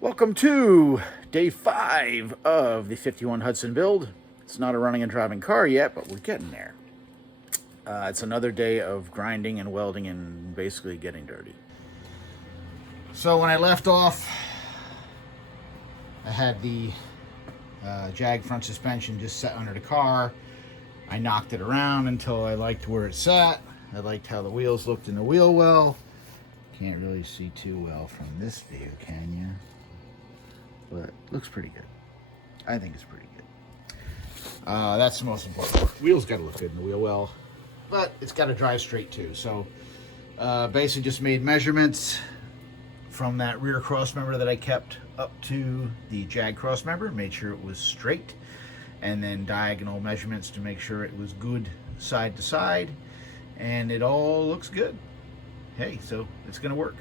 Welcome to day 5 of the 51 Hudson build. It's not a running and driving car yet, but we're getting there. It's another day of grinding and welding and basically getting dirty. So when I left off, I had the Jag front suspension just set under the car. I knocked it around until I liked where it sat. I liked how the wheels looked in the wheel well. Can't really see too well from this view, can you? But looks pretty good. I think it's pretty good. That's the most important part. Wheels got to look good in the wheel well, but it's got to drive straight too. So basically just made measurements from that rear cross member that I kept up to the Jag cross member, made sure it was straight, and then diagonal measurements to make sure it was good side to side, and it all looks good. Hey, so it's gonna work.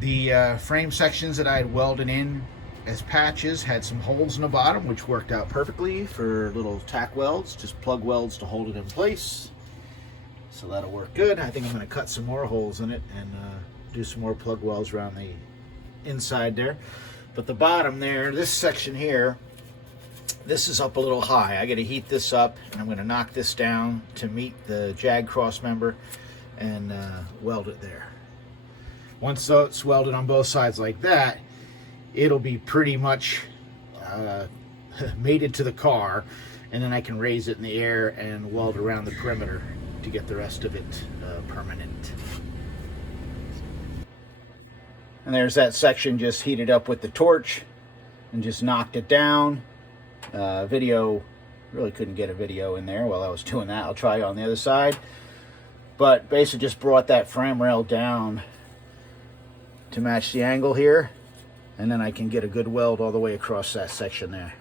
The frame sections that I had welded in as patches had some holes in the bottom, which worked out perfectly for little tack welds, just plug welds to hold it in place. So that'll work good. I think I'm gonna cut some more holes in it and do some more plug welds around the inside there. But the bottom there, this section here, this is up a little high. I gotta heat this up, and I'm gonna knock this down to meet the Jag cross member and weld it there. Once it's welded on both sides like that, it'll be pretty much mated to the car, and then I can raise it in the air and weld around the perimeter to get the rest of it permanent. And there's that section just heated up with the torch and just knocked it down. Video, really couldn't get a video in there while I was doing that. I'll try on the other side. But basically just brought that frame rail down to match the angle here, and then I can get a good weld all the way across that section there.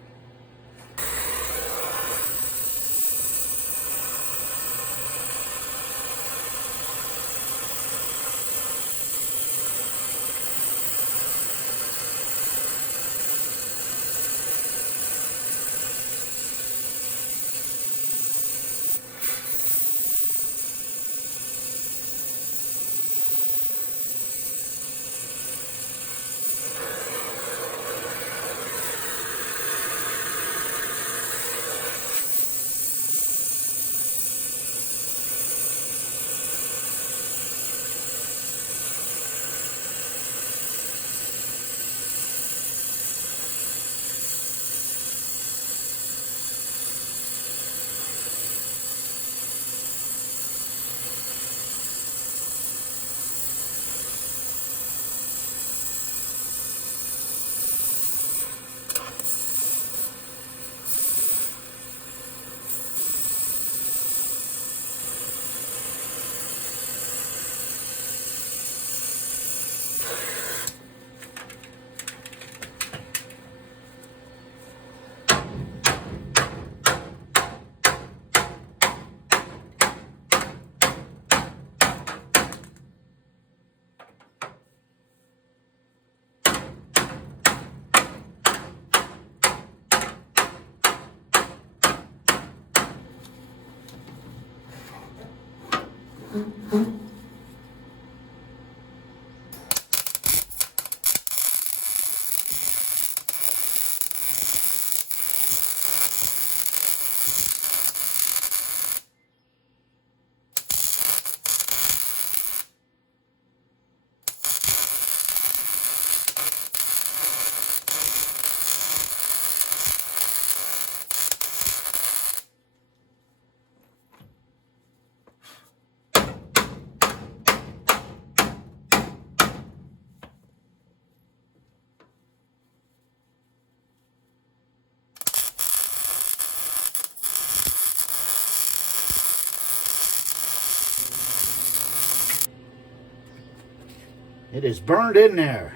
It is burned in there,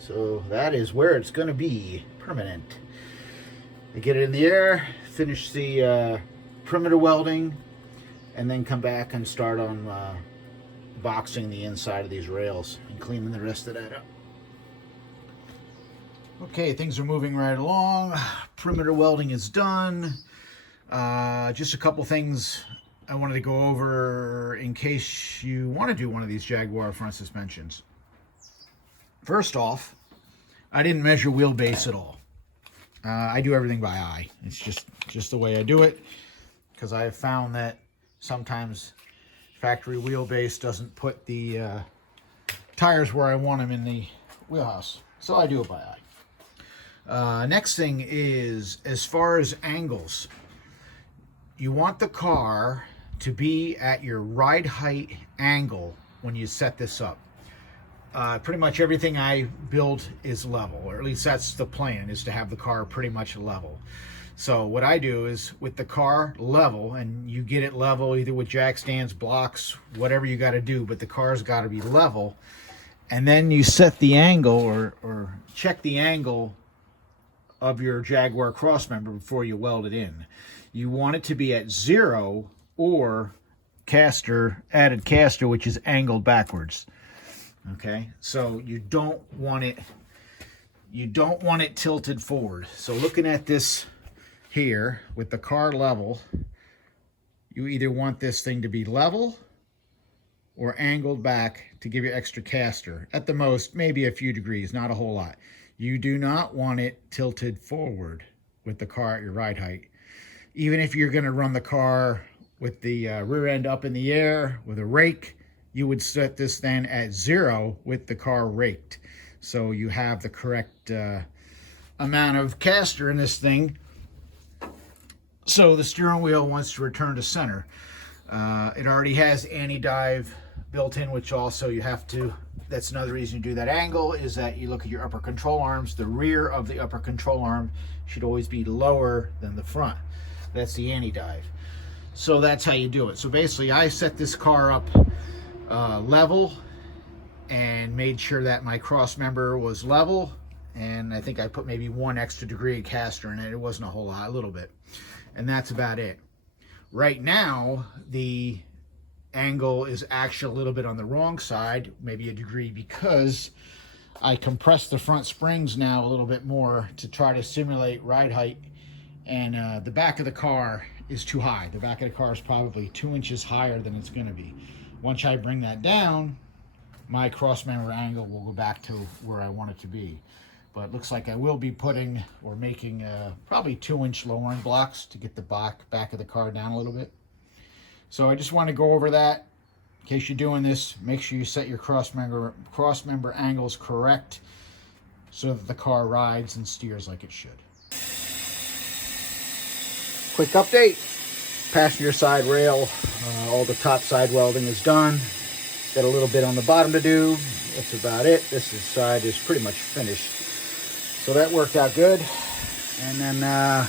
so that is where it's going to be permanent. I get it in the air, finish the perimeter welding, and then come back and start on boxing the inside of these rails and cleaning the rest of that up. Okay, things are moving right along. Perimeter welding is done. Just a couple things I wanted to go over in case you want to do one of these Jaguar front suspensions. First off, I didn't measure wheelbase at all. I do everything by eye. It's just the way I do it, because I have found that sometimes factory wheelbase doesn't put the tires where I want them in the wheelhouse. So I do it by eye. Next thing is, as far as angles, you want the car to be at your ride height angle when you set this up. Pretty much everything I build is level, or at least that's the plan, is to have the car pretty much level. So what I do is, with the car level, and you get it level either with jack stands, blocks, whatever you got to do, but the car's got to be level. And then you set the angle, or check the angle of your Jaguar crossmember before you weld it in. You want it to be at 0 or added caster, which is angled backwards. Okay, so you don't want it tilted forward. So looking at this here with the car level, you either want this thing to be level or angled back to give you extra caster. At the most, maybe a few degrees, not a whole lot. You do not want it tilted forward with the car at your ride height. Even if you're going to run the car with the rear end up in the air with a rake, you would set this then at 0 with the car raked. So you have the correct amount of caster in this thing. So the steering wheel wants to return to center. It already has anti-dive built in, which also you have to, that's another reason you do that angle, is that you look at your upper control arms. The rear of the upper control arm should always be lower than the front. That's the anti-dive. So that's how you do it. So basically I set this car up level and made sure that my cross member was level, and I think I put maybe 1 extra degree of caster in it. It wasn't a whole lot, a little bit, and that's about it. Right now the angle is actually a little bit on the wrong side, maybe a degree, because I compressed the front springs now a little bit more to try to simulate ride height, and the back of the car is too high. The back of the car is probably 2 inches higher than it's going to be. Once I bring that down, my cross member angle will go back to where I want it to be. But it looks like I will be putting or making probably 2-inch lowering blocks to get the back of the car down a little bit. So I just want to go over that. In case you're doing this, make sure you set your cross member angles correct so that the car rides and steers like it should. Quick update. Passenger side rail, all the top side welding is done. Got a little bit on the bottom to do. That's about it. This side is pretty much finished. So that worked out good. And then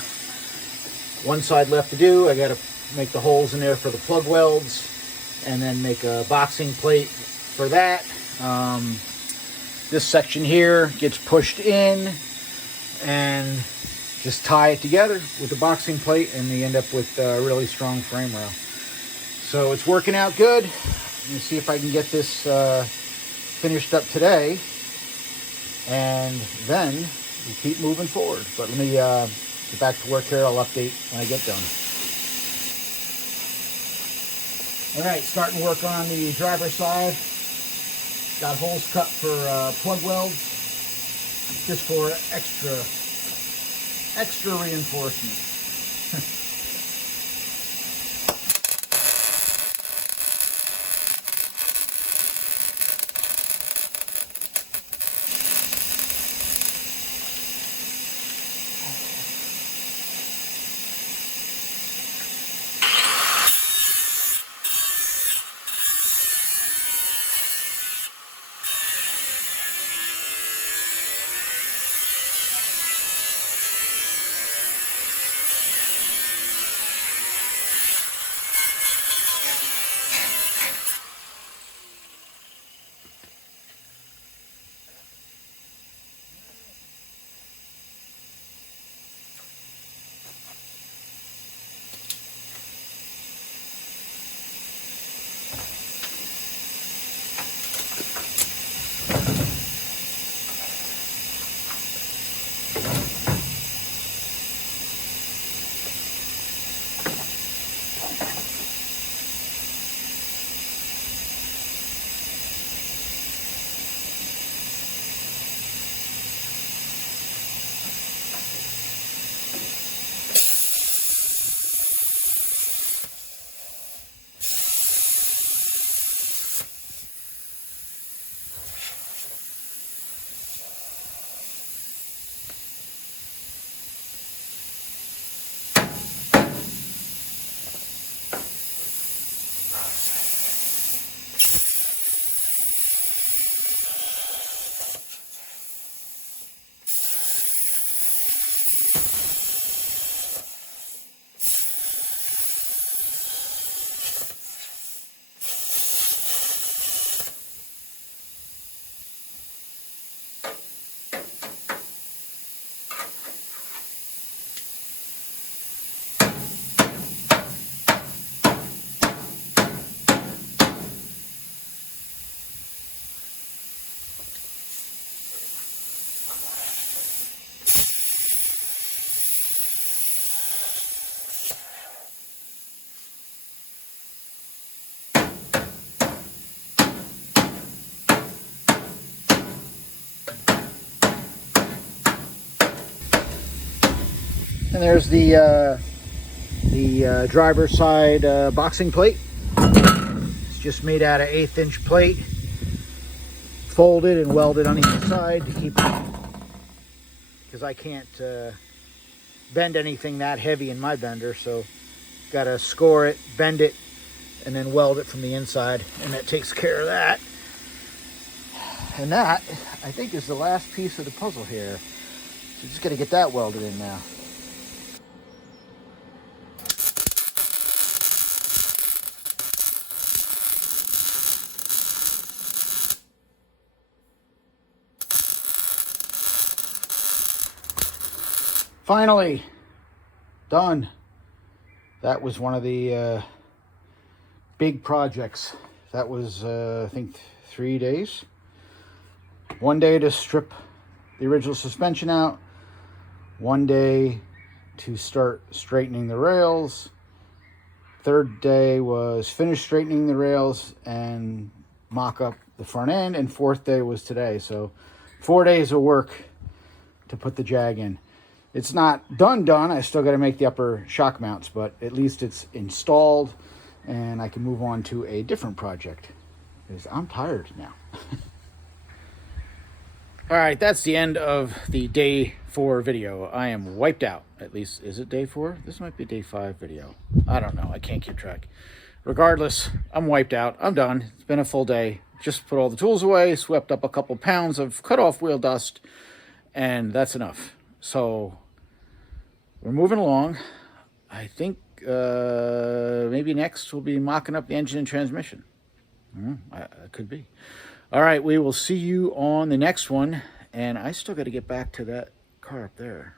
one side left to do. I got to make the holes in there for the plug welds, and then make a boxing plate for that. This section here gets pushed in, and just tie it together with the boxing plate, and you end up with a really strong frame rail. So it's working out good. Let me see if I can get this finished up today, and then we keep moving forward. But let me get back to work here. I'll update when I get done. All right, starting work on the driver's side. Got holes cut for plug welds, just for extra reinforcement. And there's the driver's side boxing plate. It's just made out of 1/8 inch plate, folded and welded on each side to keep it, because I can't bend anything that heavy in my bender, so got to score it, bend it, and then weld it from the inside, and that takes care of that. And that, I think, is the last piece of the puzzle here. So just got to get that welded in now. Finally, done. That was one of the big projects. That was, I think, 3 days. 1 day to strip the original suspension out. 1 day to start straightening the rails. 3rd day was finish straightening the rails and mock up the front end. And 4th day was today. So 4 days of work to put the Jag in. It's not done. I still got to make the upper shock mounts, but at least it's installed and I can move on to a different project because I'm tired now. All right, that's the end of the day 4 video. I am wiped out. At least, is it day 4? This might be day 5 video. I don't know. I can't keep track. Regardless, I'm wiped out. I'm done. It's been a full day. Just put all the tools away, swept up a couple pounds of cut-off wheel dust, and that's enough. So we're moving along. I think maybe next we'll be mocking up the engine and transmission. It could be. All right, we will see you on the next one. And I still got to get back to that car up there.